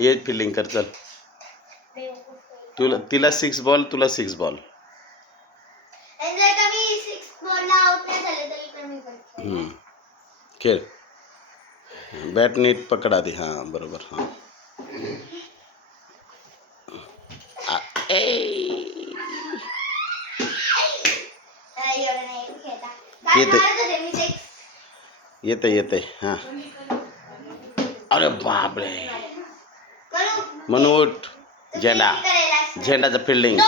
ये फिल्डिंग कर चल. तुला तिला 6 बॉल तुला 6 बॉल. खेळ. बॅट नीट पकड आधी. हां बरोबर. हां येते येते. हां अरे बापरे. मनोट झेंडा झेंडाचं फिल्डिंग.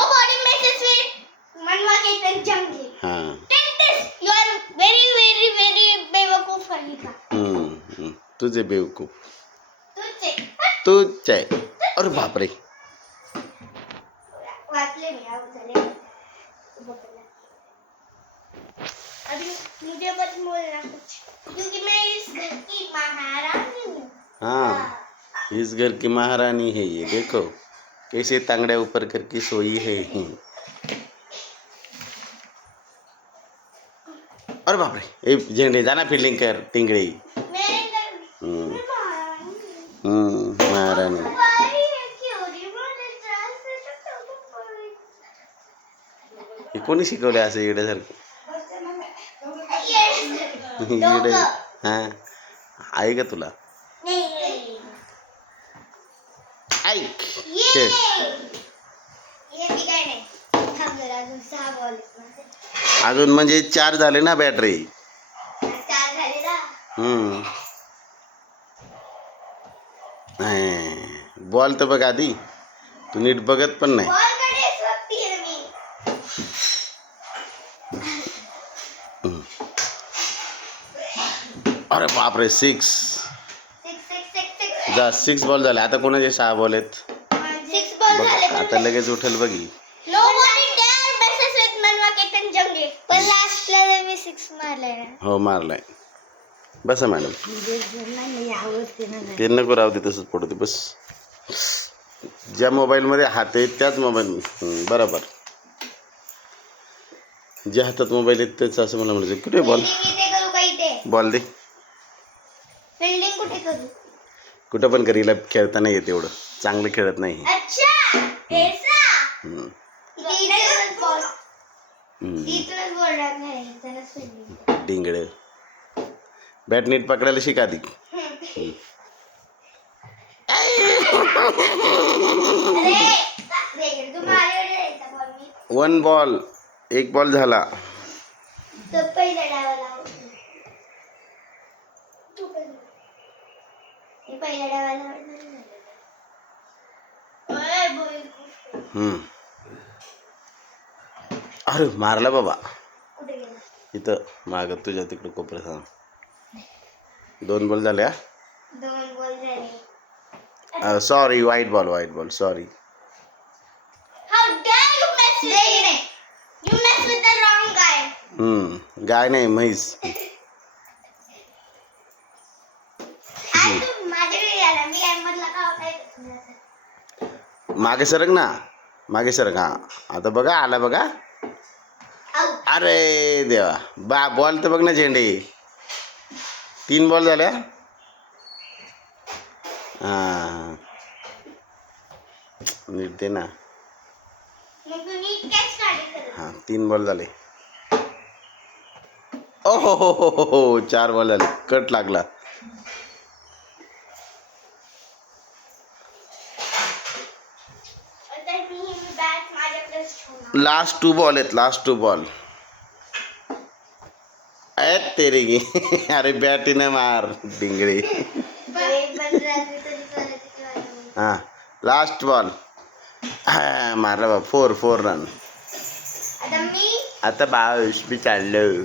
हां तुझे बेवकूफ तूच आहे. अरे बापरे. अभी मुझे मत बोलना कुछ क्योंकि मैं इस घर की महारानी हूँ. हाँ इस घर की महारानी है ये. देखो कैसे टांगड़े ऊपर करके सोई है. अरे बापरे. ए झेंडे जाना फिल्डिंग कर टिंगड़ी. महारानी. हे कोणी शिकवले असं येड्यासारखं. येडे. हां आहे का तुला. ऐक खेळ. अजून म्हणजे 4 झाले ना बॅटरी. बॉल तर बघ आधी. तू नीट बघत पण नाही. अरे बापरे. 6 जा. 6 बॉल झाले. आता कोणाचे 6 बॉल आहेत. आता लगेच उठल बघी. हो मारलाय. बसा मॅडम. ते नको राहू दे तसंच पडू दे बस. ज्या मोबाईलमध्ये हात आहे त्याच मोबाईल. बरोबर. ज्या हातात मोबाईल आहेत त्याच असं मला म्हणायचं. कुठे बॉल. बॉल दे. कुठं पण करीला खेळता नाही येत. एवढं चांगलं खेळत नाही. डिंगड. बॅट नीट पकडायला शिक आधी. 1 बॉल. 1 बॉल झाला. अरे मारला बाबा. इथं माग तुझ्या तिकडे कोपऱ्यात. 2 बॉल झाल्या. सॉरी वाईट बॉल सॉरी. गाय नाही म्हैस. मागे सरक ना. मागे सरक. हा आता बघा आला बघा. अरे देवा. बॉल तर बघ ना झेंडे. 3 बॉल झाल्या. हां नीट दे ना. हां 3 बॉल झाले. ओ हो 4 बॉल झाले. कट लागला. लास्ट 2 बॉल आहेत. लास्ट 2 बॉल आहेत तेरे की. अरे बॅटीने मार डिंगळे. हां लास्ट बॉल. मारला बा. 4 रन. आता 22 बी चाललं.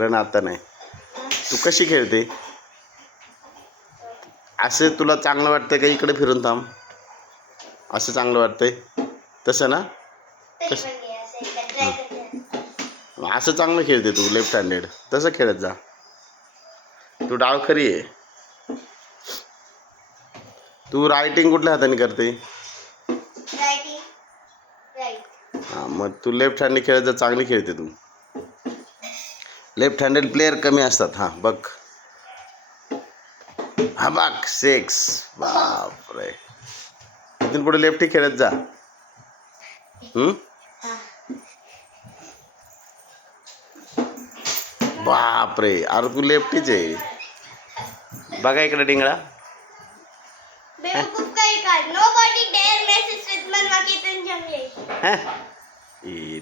रन आता नाही. तू कशी खेळते. असं तुला चांगलं वाटतं का इकडे फिरून थांब. असं चांगलं वाटतंय तसं ना. असं चांगलं खेळते तू लेफ्ट हँडेड. तसं खेळत जा. तू डाव खरी आहे. तू रायटिंग कुठल्या हाताने करते. हां मग तू लेफ्ट हँडने खेळत जा. चांगली खेळते तू. लेफ्ट हँडेड प्लेयर कमी असतात. हां बघ हा बघ 6. बापरे, इथून पुढे लेफ्टी खेळत जा. बापरे, अरे तू लेफ्टीच आहे. बघा इकडे डिंगळा. बेवकूफ काही का. Nobody dare mess with मनवा केतन जंगले. ये